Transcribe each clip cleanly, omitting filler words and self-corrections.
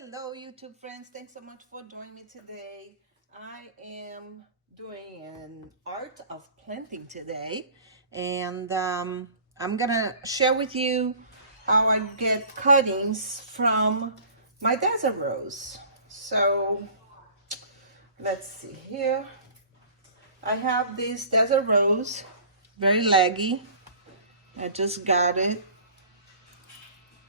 Hello, YouTube friends. Thanks so much for joining me today. I am doing an art of planting today, and I'm gonna share with you how I get cuttings from my desert rose. So let's see here. I have this desert rose, very leggy. I just got it,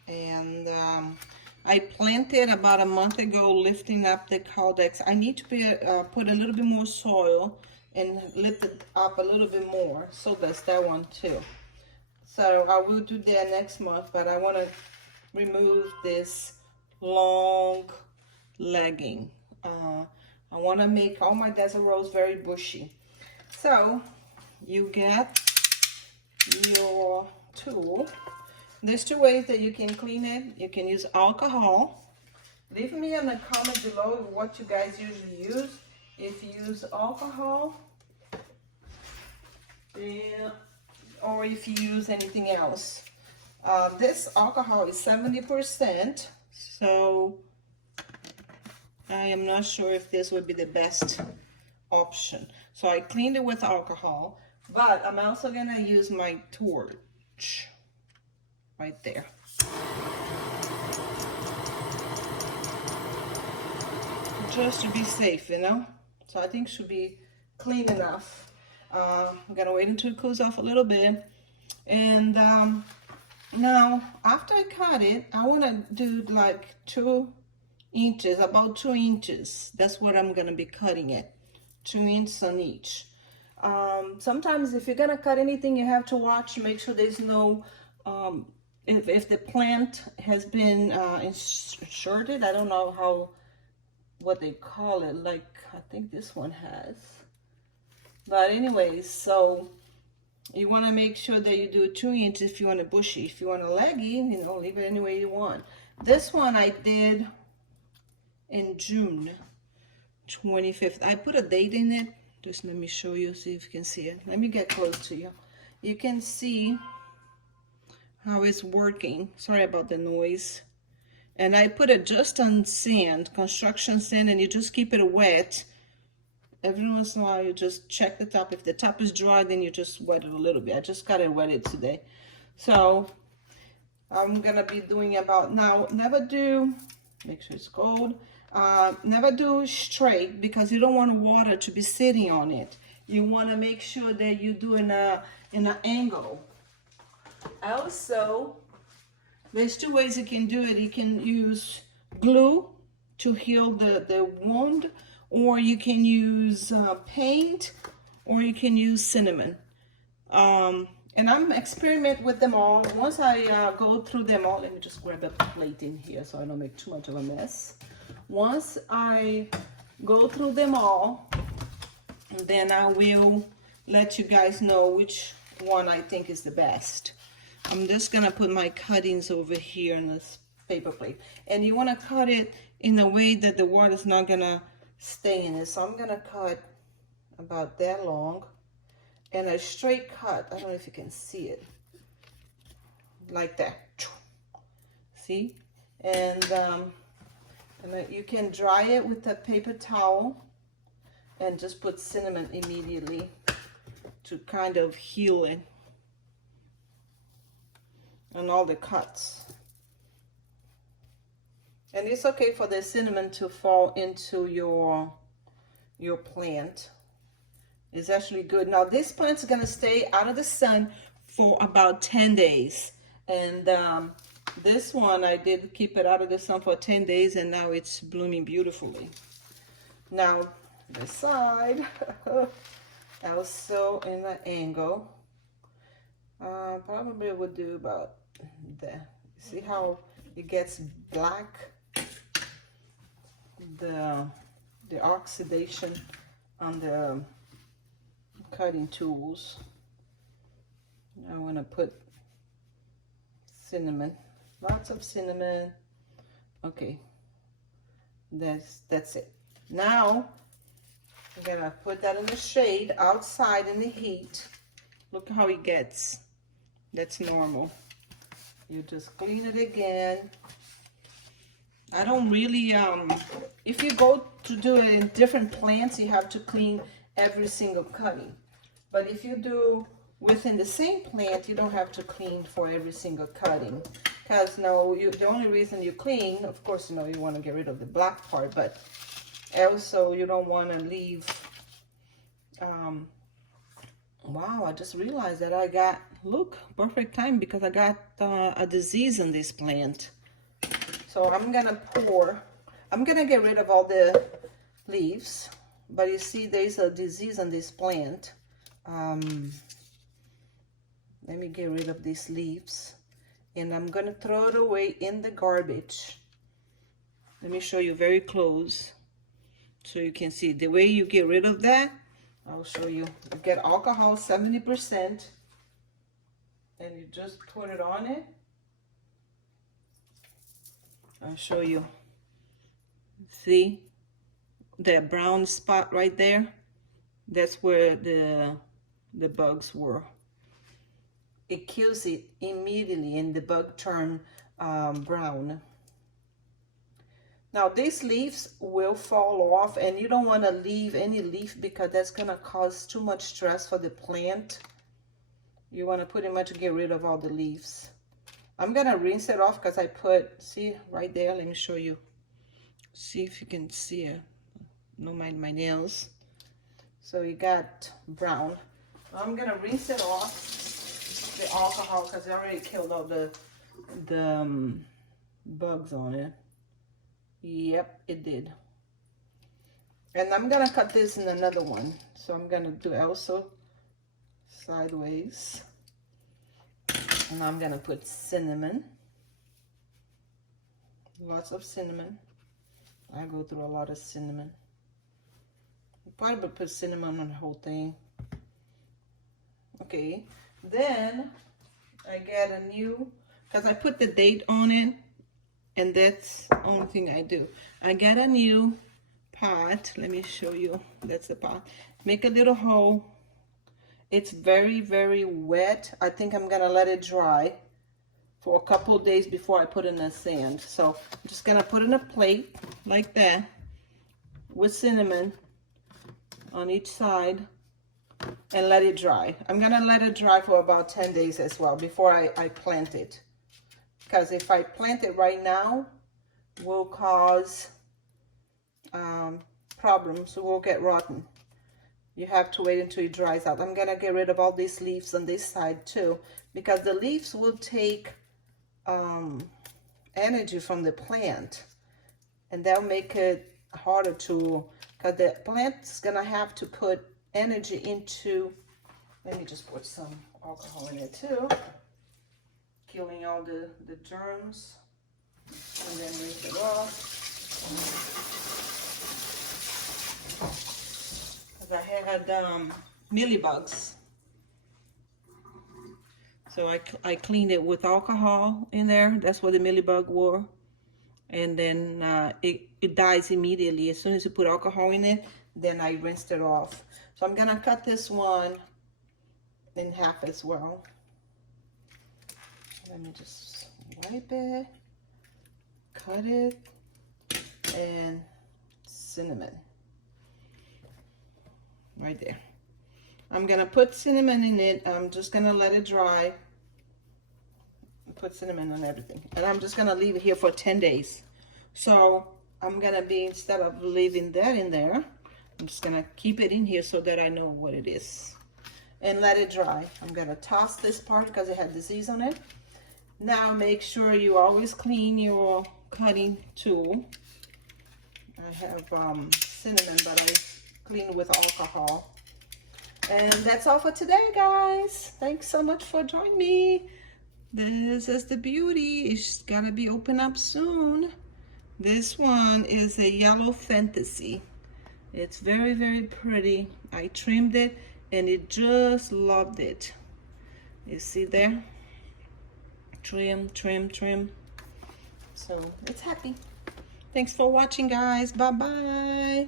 and I planted about a month ago, lifting up the caudex. I need to put a little bit more soil and lift it up a little bit more. So that's that one too. So I will do that next month, but I want to remove this long legging. I want to make all my desert rose very bushy. So you get your tool. There's two ways that you can clean it. You can use alcohol. Leave me in the comment below what you guys usually use. If you use alcohol, or if you use anything else. This alcohol is 70%, so I am not sure if this would be the best option. So I cleaned it with alcohol, but I'm also gonna use my torch right there. Just to be safe, you know? So I think it should be clean enough. I'm gonna wait until it cools off a little bit. And now, after I cut it, I wanna do like 2 inches, about 2 inches. That's what I'm gonna be cutting it. 2 inches on each. Sometimes if you're gonna cut anything, you have to watch, make sure there's no, if the plant has been inserted, I don't know what they call it, like I think this one has. But anyways, so you want to make sure that you do 2 inches if you want a bushy. If you want a leggy, you know, leave it any way you want. This one I did in June 25th. I put a date in it. Just let me show you, see if you can see it. Let me get close to you. You can see how it's working. Sorry about the noise. And I put it just on sand, construction sand, and you just keep it wet. Every once in a while, you just check the top. If the top is dry, then you just wet it a little bit. I just got it wetted today. So I'm gonna be doing about, now never do, make sure it's cold, never do straight because you don't want water to be sitting on it. You wanna make sure that you do in an angle. Also, there's 2 ways you can do it. You can use glue to heal the wound, or you can use paint, or you can use cinnamon. And I'm experiment with them all. Once I go through them all, let me just grab a plate in here so I don't make too much of a mess. Once I go through them all, then I will let you guys know which one I think is the best. I'm just gonna put my cuttings over here in this paper plate. And you wanna cut it in a way that the water is not gonna stay in it. So I'm gonna cut about that long and a straight cut. I don't know if you can see it. Like that. See? And you can dry it with a paper towel and just put cinnamon immediately to kind of heal it. And all the cuts. And it's okay for the cinnamon to fall into your plant. It's actually good. Now this plant's gonna stay out of the sun for about 10 days. And this one I did keep it out of the sun for 10 days and now it's blooming beautifully. Now this side, also in an angle. Probably would do about there. See how it gets black? The oxidation on the cutting tools. I want to put cinnamon, lots of cinnamon. Okay, that's it. Now I'm gonna put that in the shade outside in the heat. Look how it gets. That's normal. You just clean it again. I don't really, if you go to do it in different plants, you have to clean every single cutting. But if you do within the same plant, you don't have to clean for every single cutting. Because the only reason you clean, of course, you want to get rid of the black part, but also you don't want to leave, wow, I just realized that I got, look, perfect time because I got a disease in this plant. So I'm gonna get rid of all the leaves, but you see there's a disease on this plant. Let me get rid of these leaves and I'm gonna throw it away in the garbage. Let me show you very close so you can see the way you get rid of that. I'll show you. You get alcohol 70% and you just put it on it. I'll show you. See that brown spot right there? That's where the bugs were. It kills it immediately and the bug turn brown. Now these leaves will fall off and you don't want to leave any leaf because that's going to cause too much stress for the plant. You want to pretty much get rid of all the leaves. I'm going to rinse it off because I put, see right there, let me show you. See if you can see it. Don't mind my nails. So you got brown. I'm going to rinse it off, the alcohol, because I already killed all the bugs on it. Yep, it did. And I'm going to cut this in another one. So I'm going to do also sideways. And I'm gonna put cinnamon, lots of cinnamon. I go through a lot of cinnamon. Probably put cinnamon on the whole thing. Okay, then I get a new, because I put the date on it, and that's the only thing I do. I get a new pot. Let me show you. That's the pot. Make a little hole. It's very, very wet. I think I'm gonna let it dry for a couple of days before I put in the sand. So I'm just gonna put in a plate like that with cinnamon on each side and let it dry. I'm gonna let it dry for about 10 days as well before I plant it. Because if I plant it right now, will cause problems. It will get rotten. You have to wait until it dries out. I'm gonna get rid of all these leaves on this side too, because the leaves will take energy from the plant, and that'll make it harder to, because the plant's gonna have to put energy into, let me just put some alcohol in it too, killing all the germs, and then rinse it off. I had mealybugs, so I cleaned it with alcohol in there. That's what the mealybug were, and then it dies immediately as soon as you put alcohol in it. Then I rinsed it off. So I'm gonna cut this one in half as well. Let me just wipe it, cut it, and cinnamon. Right there. I'm gonna put cinnamon in it. I'm just gonna let it dry. Put cinnamon on everything. And I'm just gonna leave it here for 10 days. So I'm gonna be, instead of leaving that in there, I'm just gonna keep it in here so that I know what it is. And let it dry. I'm gonna toss this part because it had disease on it. Now make sure you always clean your cutting tool. I have cinnamon, but I clean with alcohol. And that's all for today, guys. Thanks so much for joining me. This is the beauty. It's gotta be open up soon. This one is a yellow fantasy. It's very, very pretty. I trimmed it and it just loved it. You see there? Trim, trim, trim. So it's happy. Thanks for watching, guys. Bye-bye.